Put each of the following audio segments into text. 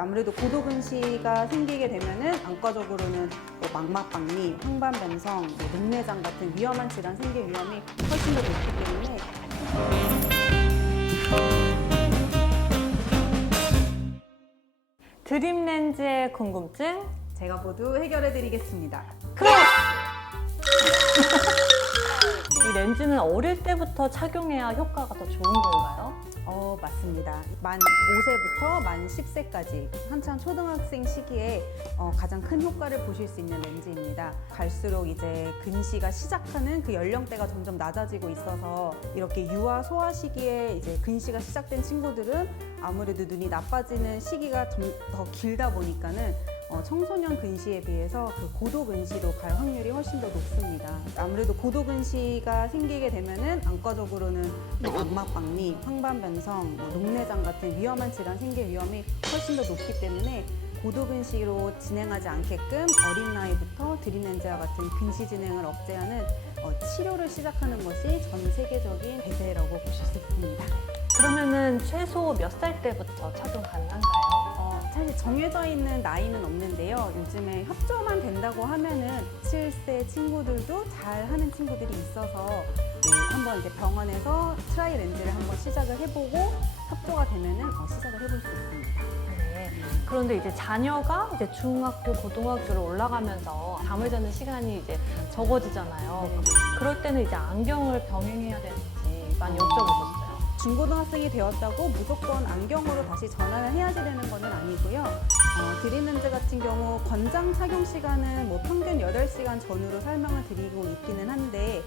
아무래도 고도근시가 생기게 되면은 안과적으로는 뭐 망막박리, 황반변성, 뭐 녹내장 같은 위험한 질환 생길 위험이 훨씬 더 높기 때문에 드림 렌즈의 궁금증 제가 모두 해결해 드리겠습니다. 이 렌즈는 어릴 때부터 착용해야 효과가 더 좋은 건가요? 맞습니다. 만 5세부터 만 10세까지 한창 초등학생 시기에 가장 큰 효과를 보실 수 있는 렌즈입니다. 갈수록 이제 근시가 시작하는 그 연령대가 점점 낮아지고 있어서 이렇게 유아 소아 시기에 이제 근시가 시작된 친구들은 아무래도 눈이 나빠지는 시기가 좀 더 길다 보니까는 청소년 근시에 비해서 그 고도 근시로 갈 확률이 훨씬 더 높습니다. 아무래도 고도 근시가 생기게 되면은 안과적으로는 망막박리, 황반변성, 녹내장 같은 위험한 질환 생길 위험이 훨씬 더 높기 때문에 고도 근시로 진행하지 않게끔 어린 나이부터 드림 렌즈와 같은 근시 진행을 억제하는 치료를 시작하는 것이 전 세계적인 대세라고 보실 수 있습니다. 그러면은 최소 몇 살 때부터 착용 가능한가요? 사실 정해져 있는 나이는 없는데요. 요즘에 협조만 된다고 하면은 7세 친구들도 잘 하는 친구들이 있어서 한번 이제 병원에서 트라이 렌즈를 한번 시작을 해보고 협조가 되면은 시작을 해볼 수 있습니다. 네. 그런데 이제 자녀가 이제 중학교, 고등학교로 올라가면서 잠을 자는 시간이 이제 적어지잖아요. 네. 그럴 때는 이제 안경을 병행해야 되는지 많이 여쭤보셨어요. 중고등학생이 되었다고 무조건 안경으로 다시 전환을 해야 되는 것은 아니고요. 드림 렌즈 같은 경우 권장 착용 시간은 뭐 평균 8시간 전후로 설명을 드리고 있기는 한데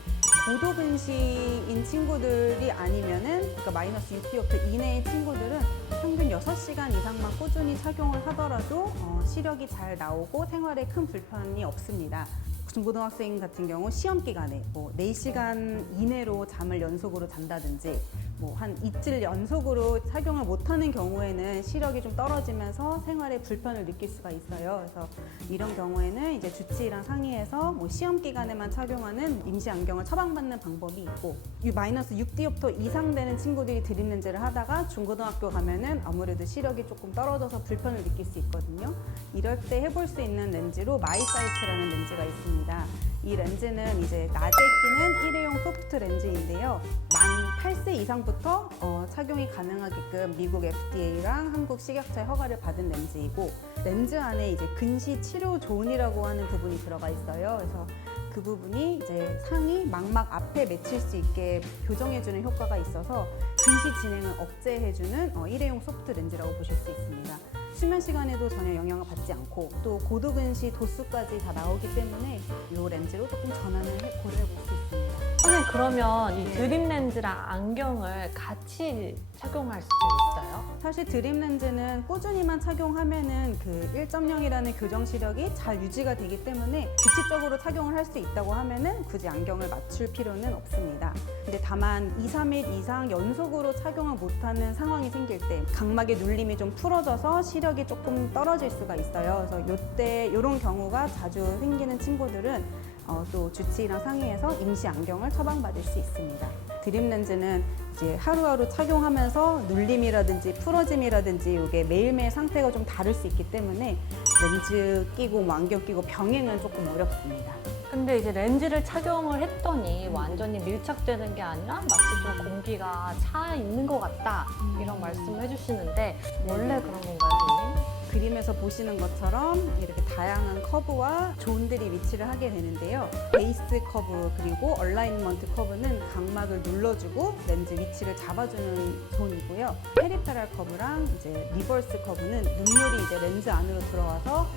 고도 근시인 친구들이 아니면은 그러니까 마이너스 6디옵트 이내의 친구들은 평균 6시간 이상만 꾸준히 착용을 하더라도 시력이 잘 나오고 생활에 큰 불편이 없습니다. 중고등학생 같은 경우 시험 기간에 뭐 4시간 이내로 잠을 연속으로 잔다든지 뭐 한 이틀 연속으로 착용을 못하는 경우에는 시력이 좀 떨어지면서 생활에 불편을 느낄 수가 있어요. 그래서 이런 경우에는 이제 주치의랑 상의해서 뭐 시험 기간에만 착용하는 임시 안경을 처방받는 방법이 있고 마이너스 6디옵터 이상 되는 친구들이 드림 렌즈를 하다가 중고등학교 가면은 아무래도 시력이 조금 떨어져서 불편을 느낄 수 있거든요. 이럴 때 해볼 수 있는 렌즈로 마이사이트라는 렌즈가 있습니다. 이 렌즈는 이제 낮에 끼는 일회용 소프트 렌즈인데요. 만 8세 이상부터 착용이 가능하게끔 미국 FDA랑 한국 식약처의 허가를 받은 렌즈이고 렌즈 안에 이제 근시 치료 존이라고 하는 부분이 들어가 있어요. 그래서 그 부분이 이제 상이 망막 앞에 맺힐 수 있게 교정해주는 효과가 있어서 근시 진행을 억제해주는 일회용 소프트 렌즈라고 보실 수 있습니다. 수면 시간에도 전혀 영향을 받지 않고 또 고도 근시 도수까지 다 나오기 때문에 이 렌즈로 조금 전환을 고려해 볼 수 있습니다. 선생님 그러면 이 드림 렌즈랑 안경을 같이 착용할 수 있어요? 사실 드림 렌즈는 꾸준히만 착용하면은 그 1.0이라는 교정 시력이 잘 유지가 되기 때문에 규칙적으로 착용을 할 수 있다고 하면은 굳이 안경을 맞출 필요는 없습니다. 근데 다만 2, 3일 이상 연속으로 착용을 못하는 상황이 생길 때 각막의 눌림이 좀 풀어져서 시력이 조금 떨어질 수가 있어요. 그래서 이때 이런 경우가 자주 생기는 친구들은 또 주치의랑 상의해서 임시 안경을 처방받을 수 있습니다. 드림 렌즈는 이제 하루하루 착용하면서 눌림이라든지 풀어짐이라든지 이게 매일매일 상태가 좀 다를 수 있기 때문에 렌즈 끼고 뭐 안경 끼고 병행은 조금 어렵습니다. 근데 이제 렌즈를 착용을 했더니 완전히 밀착되는 게 아니라 마치 좀 공기가 차 있는 것 같다 이런 말씀을 해주시는데 원래 그런 건가요, 선생님? 그림에서 보시는 것처럼 이렇게 다양한 커브와 존들이 위치를 하게 되는데요. 베이스 커브 그리고 얼라인먼트 커브는 각막을 눌러주고 렌즈 위치를 잡아주는 존이고요. 페리페럴 커브랑 이제 리버스 커브는 눈물이 이제 렌즈 안으로 들어와서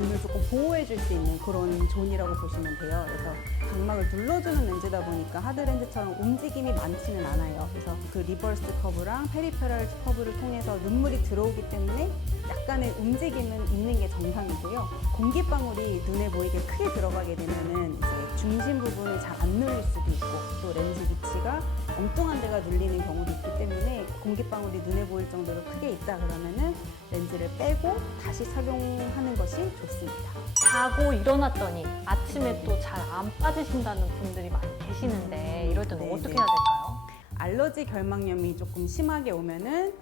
눈을 조금 보호해 줄 수 있는 그런 존이라고 보시면 돼요. 그래서 각막을 눌러주는 렌즈다 보니까 하드 렌즈처럼 움직임이 많지는 않아요. 그래서 그 리버스 커브랑 페리페럴 커브를 통해서 눈물이 들어오기 때문에 약간의 움직임은 있는 게 정상이고요. 공기방울이 눈에 보이게 크게 들어가게 되면은 이제 중심 부분이 잘 안 눌릴 수도 있고 또 렌즈 위치가 엉뚱한 데가 눌리는 경우도 있기 때문에 공기방울이 눈에 보일 정도로 크게 있다 그러면은 렌즈를 빼고 다시 착용하는 것이 좋습니다. 자고 일어났더니 아침에 또 잘 안 빠지신다는 분들이 많이 계시는데 이럴 때는 네, 어떻게 네. 해야 될까요? 알러지 결막염이 조금 심하게 오면은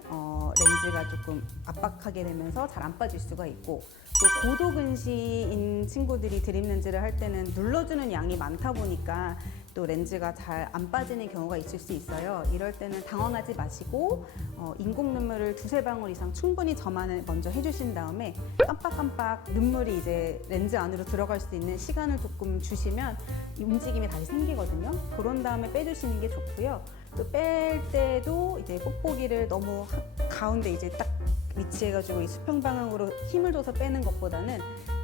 렌즈가 조금 압박하게 되면서 잘 안 빠질 수가 있고, 또 고도근시인 친구들이 드립 렌즈를 할 때는 눌러주는 양이 많다 보니까 또 렌즈가 잘 안 빠지는 경우가 있을 수 있어요. 이럴 때는 당황하지 마시고 인공 눈물을 2-3방울 이상 충분히 점안을 먼저 해주신 다음에 깜빡깜빡 눈물이 이제 렌즈 안으로 들어갈 수 있는 시간을 조금 주시면 이 움직임이 다시 생기거든요. 그런 다음에 빼주시는 게 좋고요. 또 뺄 때도 이제 뽁뽁이를 너무 가운데 이제 딱 위치해가지고 이 수평 방향으로 힘을 줘서 빼는 것보다는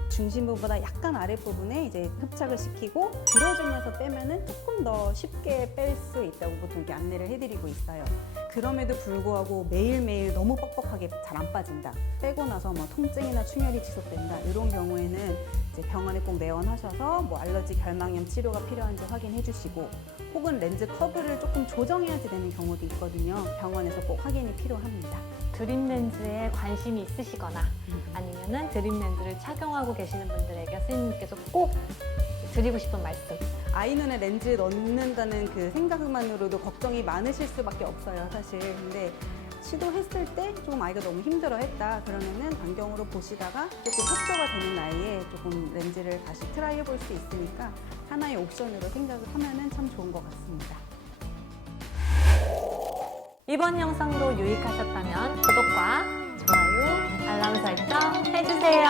중심부보다 약간 아랫부분에 이제 흡착을 시키고 들어주면서 빼면은 조금 더 쉽게 뺄 수 있다고 보통 이렇게 안내를 해드리고 있어요. 그럼에도 불구하고 매일매일 너무 뻑뻑하게 잘 안 빠진다. 빼고 나서 뭐 통증이나 충혈이 지속된다. 이런 경우에는 이제 병원에 꼭 내원하셔서 뭐 알러지 결막염 치료가 필요한지 확인해 주시고, 혹은 렌즈 커브를 조금 조정해야지 되는 경우도 있거든요. 병원에서 꼭 확인이 필요합니다. 드림 렌즈에 관심이 있으시거나 아니면은 드림 렌즈를 착용하고 계시는 분들에게 선생님께서 꼭 드리고 싶은 말씀. 아이 눈에 렌즈 넣는다는 그 생각만으로도 걱정이 많으실 수밖에 없어요, 사실. 근데 시도했을 때 조금 아이가 너무 힘들어했다 그러면은 안경으로 보시다가 조금 협조가 되는 나이에 조금 렌즈를 다시 트라이 해볼 수 있으니까 하나의 옵션으로 생각을 하면은 참 좋은 것 같습니다. 이번 영상도 유익하셨다면 구독과 좋아요, 알람 설정 해주세요.